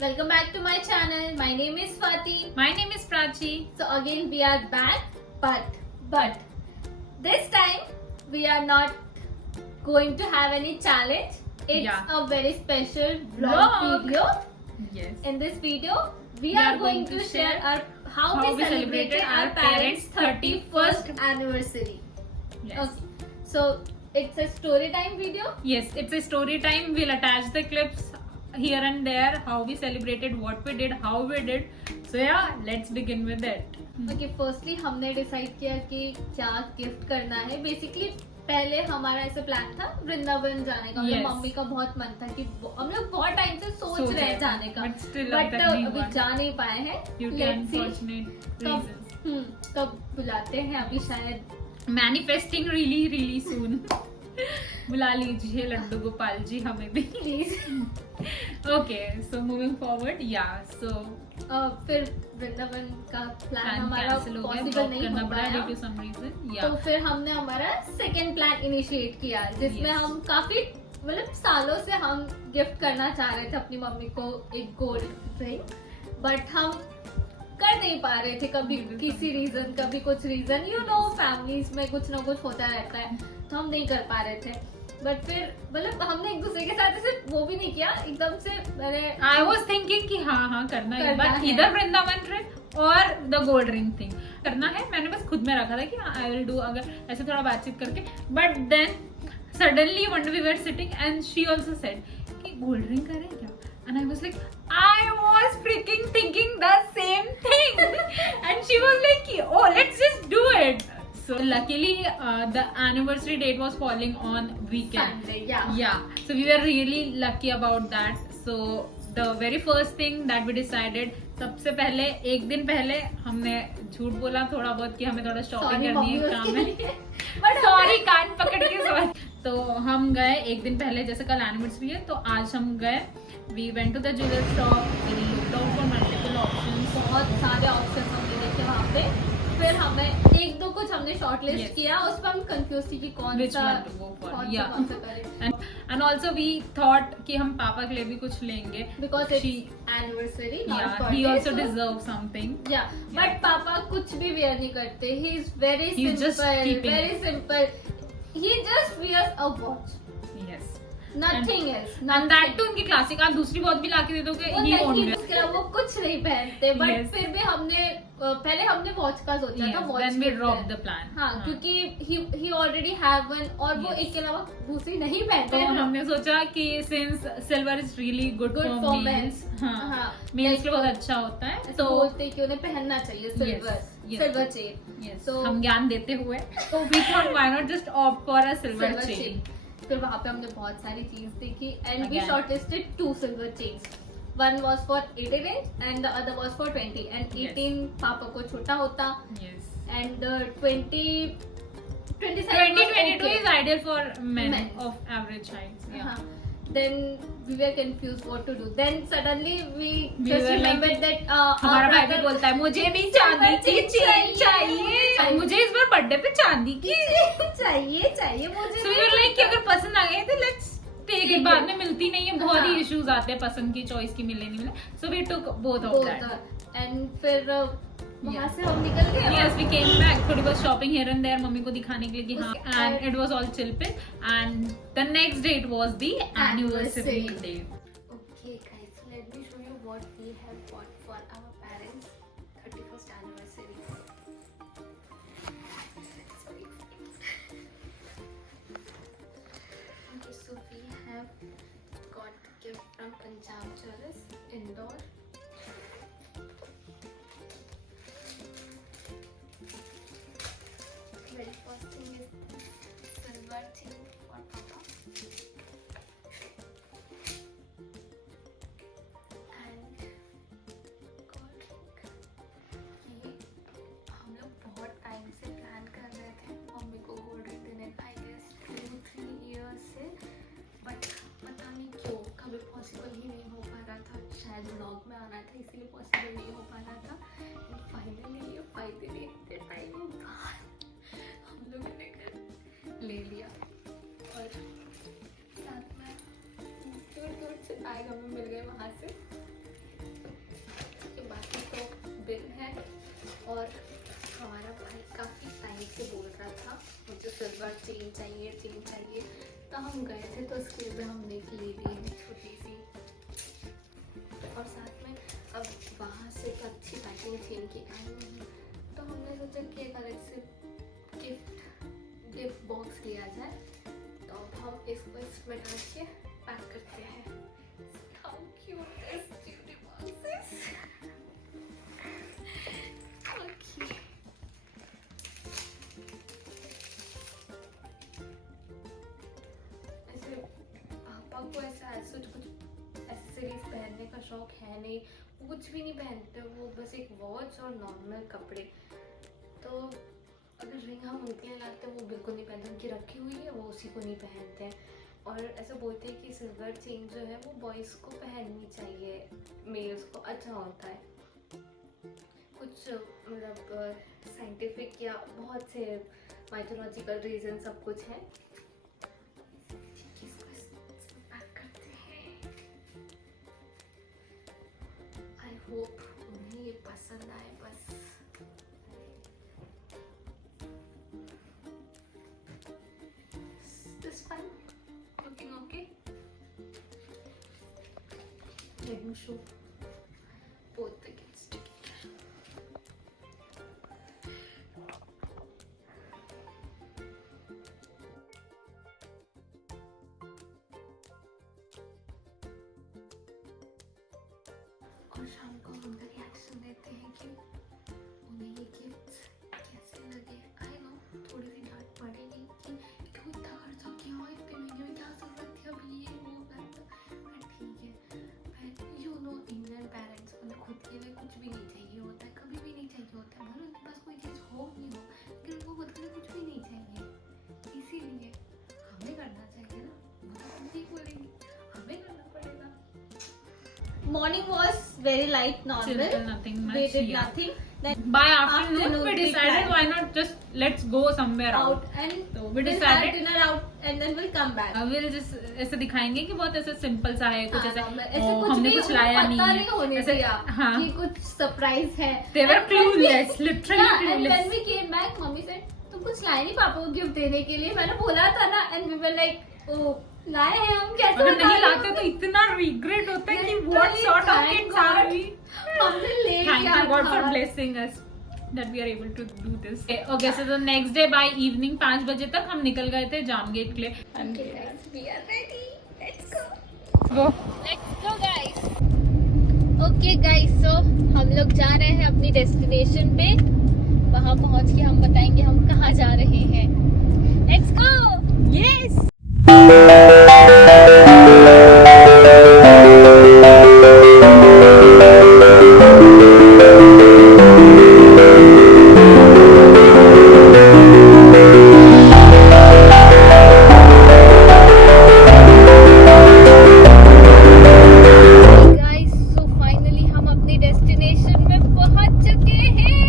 Welcome back to my channel. My name is Swati. My name is Prachi. So again we are back, but this time we are not going to have any challenge. It's a very special vlog video. Yes. In this video, we are going to share our how we celebrated our parents' 31st anniversary. Yes. Okay. So it's a story time video. Yes, it's a story time. We'll attach the clips here and there, how we celebrated, what we did, how we did. So yeah, let's begin with it. Okay, firstly हमने डिसाइड किया कि क्या गिफ्ट करना है. बेसिकली पहले हमारा ऐसा प्लान था वृंदावन जाने का. Yes. मम्मी का बहुत मन था कि हम लोग बहुत टाइम से सोच रहे हैं जाने का, But still but that we अभी want. जा नहीं पाए हैं. Due to Let's see. unfortunate reasons. कब बुलाते हैं अभी शायद. Manifesting really soon. बुला लीजिए लड्डू गोपाल जी हमें भी. Please. Okay, so moving forward, yeah, so फिर वृंदावन का प्लान plan हमारा cancel हो गया, पॉसिबल drop नहीं करना हो पड़ा पाया. due to some reason. तो Yeah. फिर हमने हमारा सेकेंड प्लान इनिशिएट किया, जिसमें Yes. हम काफी मतलब सालों से हम गिफ्ट करना चाह रहे थे अपनी मम्मी को एक गोल्ड रिंग, बट हम कर नहीं पा रहे थे. कभी किसी रीजन, कभी कुछ रीजन, यू नो फैमिलीज में कुछ ना कुछ होता रहता है, तो हम नहीं कर पा रहे थे. बट फिर मतलब हमने एक दूसरे के साथ ऐसे वो भी नहीं किया एकदम से. मैंने I was thinking कि हाँ करना है, करना बट है. इधर वृंदावन ट्रिप और द गोल्ड रिंग थिंग करना है. मैंने बस खुद में रखा था कि आई विल डू, अगर ऐसे थोड़ा बातचीत करके. But then suddenly one we were sitting and she also said कि गोल्ड रिंग करें क्या. And I was like, I was freaking thinking the same thing. And she was like, oh, let's just do it. So luckily, the anniversary date was falling on weekend. Sunday, Yeah. So we were really lucky about that. So the very first thing that we decided, सबसे पहले एक दिन पहले हमने झूठ बोला थोड़ा बहुत कि हमें थोड़ा शॉपिंग करनी है, काम है. बट सॉरी, कान पकड़ के सॉरी. तो हम गए एक दिन पहले, जैसे कल एनिवर्सरी है तो आज हम गए. We went to the jeweller shop, we looked out for multiple options. बहुत सारे ऑप्शन हमने देखे वहाँ पे. फिर हमें एक दो कुछ हमने शॉर्ट लिस्ट Yes. किया, उस पर हम कंफ्यूज थी कि कौन Which सा one to go for, कौन yeah. सा कौन सा करें. And also we thought कि हम पापा के लिए भी कुछ लेंगे. Because She- it's anniversary, Yeah, he also deserves something. But पापा कुछ भी वेयर नहीं करते. He is very He's just simple, keeping very it. Simple. He just wears a watch, Yes. Nothing else. And that too उनकी classic. आप दूसरी बहुत भी लाके दे दोगे, he won't wear. उसके अलावा वो कुछ नहीं पहनते. But Yes. फिर भी हमने पहले हमने वॉच का सोचा था. Yes, watch then we dropped the plan. हाँ, क्योंकि he already have one, और वो Yes. एक के अलावा दूसरी नहीं तो पहनते. हमने सोचा कि since silver is really good Good for for males, men. हाँ, हाँ. males के लिए बहुत अच्छा होता है. ऐसे तो बोलते हैं कि उन्हें पहनना चाहिए silver, yes. Silver chain. yes, So- हम ज्ञान देते हुए तो we thought why not just opt for a silver silver chain. Chain. फिर वहाँ पे हमने बहुत सारी चीज देखी and we Again. Shortlisted 2 silver chains. One was for 18 inch and the other was for 20. And Yes. 18 पापा को छोटा होता Yes. and 20 27 was 2022 okay. is ideal for men Men. of average height. Yeah. हाँ. Then we were confused what to do. Then suddenly we We just were like, remembered that हमारा भाई भी बोलता है मुझे भी चांदी की चेन चाहिए, मुझे इस बार बर्थडे पे चांदी की. चाहिए मुझे. So we were like कि अगर पसंद आ गई तो let's take it. बाद में मिलती नहीं है, बहुत ही हाँ. इश्यूज आते हैं पसंद की, चॉइस की मिले नहीं मिले. So we took both of that. And फिर वहाँ Yeah. से हम निकल गए. Yes, we came back. थोड़ी बहुत shopping here and there mummy को दिखाने के लिए कि हाँ. उसके- And it was all chill pill. And the next day it was the anniversary Anniversary. day. Okay guys, let me show you what we have bought for our parents' 31st anniversary. Sorry. Okay, so we have got gift from Punjab Jewellers, Indore. Very first thing is silver chain for Papa. And gold ring. ये हम लोग बहुत टाइम से प्लान कर रहे थे मम्मी को gold ring देने का, आई गेस 2-3 years से. बट पता नहीं क्यों कभी पॉसिबल ही नहीं हो पा रहा था. शायद व्लॉग में आना था इसलिए पॉसिबल नहीं हो पा रहा था. एंड फाइनली टाइम बाद हम लोगों ने घर ले लिया. और साथ में दूर से बैग हमें मिल गए वहाँ से. और हमारा भाई काफ़ी टाइम से बोल रहा था मुझे सिल्वर चेन चाहिए, तो हम गए थे तो उसके लिए हमने एक ले ली है छोटी सी। और साथ में अब वहाँ से तो अच्छी पैकिंग चेन की आई नहीं, तो हमने सोचा कि एक अलग से गिफ्ट बॉक्स लिया जाए। तो अब हम इसको इसमें डाल के पैक करते हैं। How cute is beauty boxes? Okay. ऐसे पापा को ऐसा कुछ एक्सेसरीज पहनने का शौक है नहीं, वो कुछ भी नहीं पहनते, वो बस एक वॉच और नॉर्मल कपड़े। तो अगर रिंग हम उनके लिए लाते हैं वो बिल्कुल नहीं पहनते, उनकी रखी हुई है वो उसी को नहीं पहनते हैं। और ऐसा बोलते हैं कि सिल्वर चेन जो है वो बॉयज़ को पहननी चाहिए, मेल्स को अच्छा होता है। कुछ मतलब साइंटिफिक या बहुत से माइथोलॉजिकल रीजन सब कुछ है। आई होप उन्हें ये पसंद आए बस। This fine? Looking okay? Let me show both the gifts together. और शाम को हम उनका रिएक्शन देते हैं कि उन्हें ये गिफ्ट्स कैसे लगे। आई नो थोड़ी सी डांट पड़ेगी कि क्यों इतना खर्चा किया, इतने महंगे में क्या जरूरत थी, अब ये वो बट ठीक है। But you know Indian parents को खुद के लिए कुछ भी नहीं चाहिए होता है, कभी भी नहीं चाहिए होता है, भले उनके पास कोई चीज़ हो नहीं हो, लेकिन उनको खुद के लिए कुछ भी नहीं चाहिए। इसीलिए हमें करना चाहिए ना, वो तो हम ठीक बोलेंगे, हमें करना पड़ेगा। Morning was very light, normal. Simple, nothing much. We did yeah. nothing. Then By afternoon we we decided planned why not just let's go somewhere out out. and So we we'll have decided dinner out and then we'll come back. we'll just ऐसे दिखाएंगे कि बहुत ऐसे सिंपल सा है, कुछ हाँ, ऐसे normal. ऐसे कुछ हमने भी कुछ लाया पता नहीं नहीं होने है ऐसे। दिया हाँ, कि कुछ सरप्राइज है। they were And when we- clueless, literally Yeah, and clueless. when we came back, mummy said तुम कुछ लाए नहीं पापा को गिफ्ट देने के लिए, मैंने बोला था ना। And we were like, oh लाए हैं हम, कैसे अगर बता नहीं रहे लाते हो? तो इतना regret होता है कि Literally, what sort of thank kids are God. we? हमने ले Thank लिया you God for था। blessing us that we are able to do this. Okay, so the next day by evening 5 बजे तक हम निकल गए थे जाम गेट के लिए। Okay, guys, we are ready. Let's go. Go. Let's go, guys. Okay, guys, so हम लोग जा रहे हैं अपनी डेस्टिनेशन पे। वहाँ पहुँच के हम बताएंगे हम कहाँ जा रहे हैं। Let's go. Yes. Guys, so finally हम अपनी डेस्टिनेशन में पहुँच चुके हैं।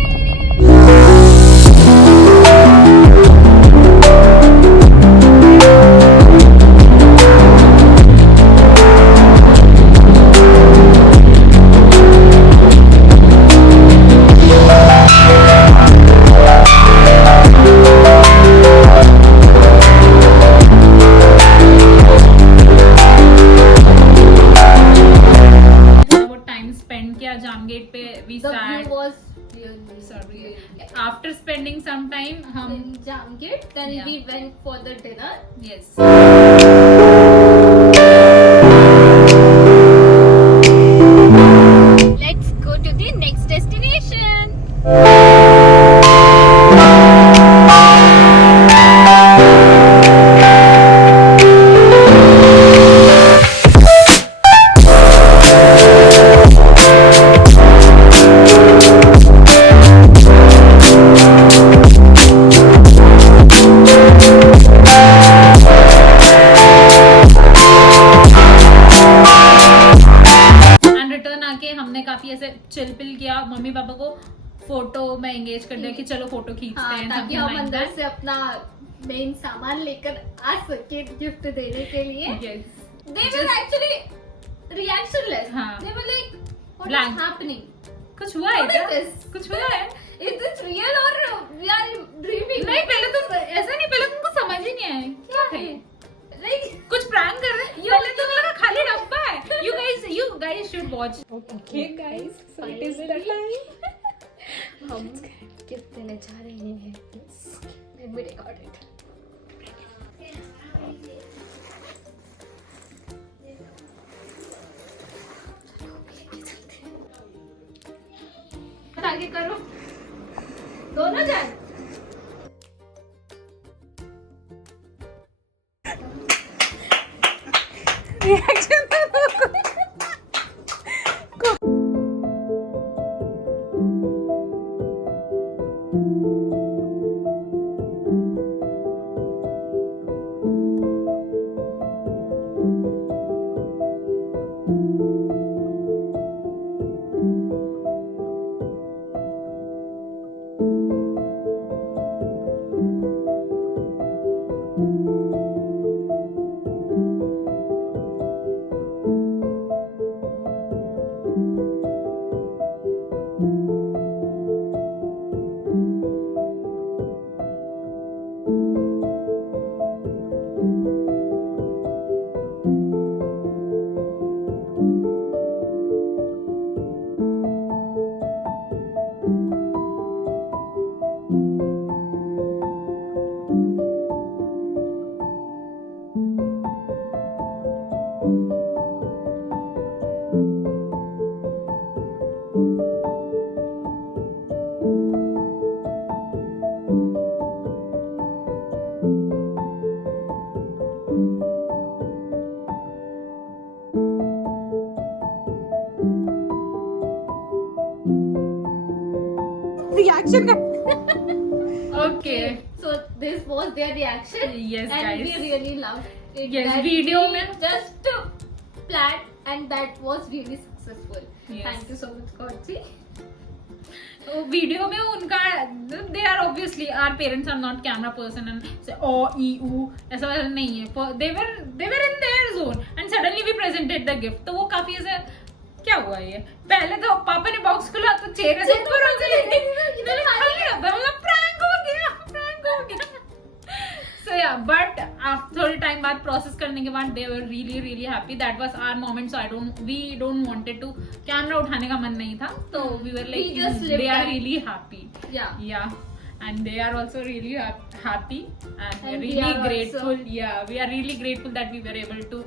वो टाइम स्पेंड किया जाम गेट पे। We The sat. view was really Sorry. really- After spending some time, हम in Jamgate, then Yeah. we went for the dinner. yes. Let's go to the next destination. And return आके हमने काफी ऐसे chill pill किया, mummy papa को फोटो में एंगेज कर दिया कि चलो फोटो खींचते हाँ, हैं, ताकि something हम like अंदर that. से अपना मेन सामान लेकर आ सके गिफ्ट देने के लिए। Yes. They were actually reactionless. हाँ. They were like, what Blank. is happening? कुछ हुआ है What क्या? is this? कुछ हुआ है? Is this real or we are dreaming? नहीं पहले तो ऐसा नहीं, पहले तुमको समझ ही नहीं आया क्या है, Like कुछ प्रैंक कर रहे हैं, पहले तो लगा खाली डब्बा है. You guys should watch. okay guys, so it is the time. हम गिफ्ट देने जा रहे हैं. Let me record it. आगे करो दोनों जान. Reaction. Okay. So this was their reaction. Yes, and guys. we really loved it. Yes, that video we में just planned and that was really successful. Yes. Thank you so much, Kotsi. Video में उनका they are obviously our parents are not camera person and से ओ ई ऊ ऐसा वाला नहीं है. They were in their zone and suddenly we presented the gift. तो वो काफी ऐसे क्या हुआ ये, पहले तो पापा ने बॉक्स खुला तो चेहरे से ऊपर हो गई, मतलब प्रैंक हो गया. So yeah, but after थोड़े टाइम बाद प्रोसेस करने के बाद they were really happy. That was our moment. So we don't wanted to camera उठाने का मन नहीं था. तो we were like We just lived they are that. really happy. Yeah. And they are also really happy and we are And we really are grateful. also. Yeah, we are really grateful that we were able to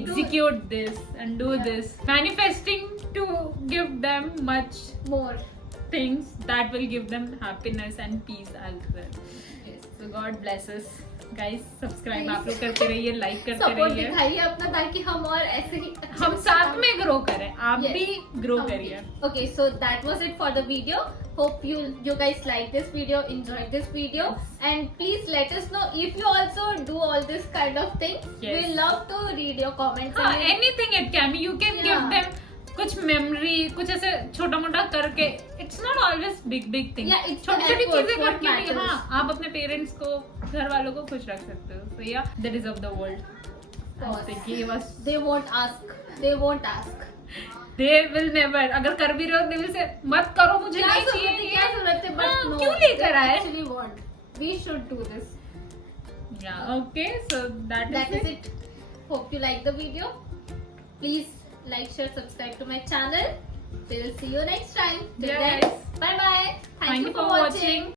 execute this and do this, manifesting to give them much More. things that will give them happiness and peace as well. Yes. So God bless us, guys. Subscribe Please. आप लोग करते रहिए, like करते Support रहिए. दिखाइए अपना ताकि हम और ऐसे ही अच्छे हम साथ में ग्रो करें, आप Yes. भी ग्रो करिए. Okay, so that was it for the video. Hope you guys like this video, enjoyed this video, and please let us know if you also do all this kind of thing. Yes. We love to read your comments. हाँ, and anything it can be. You can give Yeah. them कुछ मेमोरी, कुछ ऐसे छोटा मोटा करके. It's not always big thing. Yeah, it's छोटी the छोटी effort चीजें what करके भी matters. हाँ आप अपने पेरेंट्स को, घर वालों को खुश रख सकते हो. So yeah, they deserve the world. course. They gave us. They won't ask. They won't ask. They will never. अगर कर भी रहे हो, they will say मत करो, मुझे क्या नहीं जरूरत है, चाहिए. क्या जरूरत है, but हाँ, no. क्यों लेकर they आए? Actually want. We should do this. Yeah. Okay. So that That is is it. Hope you like the video. Please like, share, subscribe to my channel. We will see you next time. Till Yeah, then, guys. bye bye. Thank you for watching.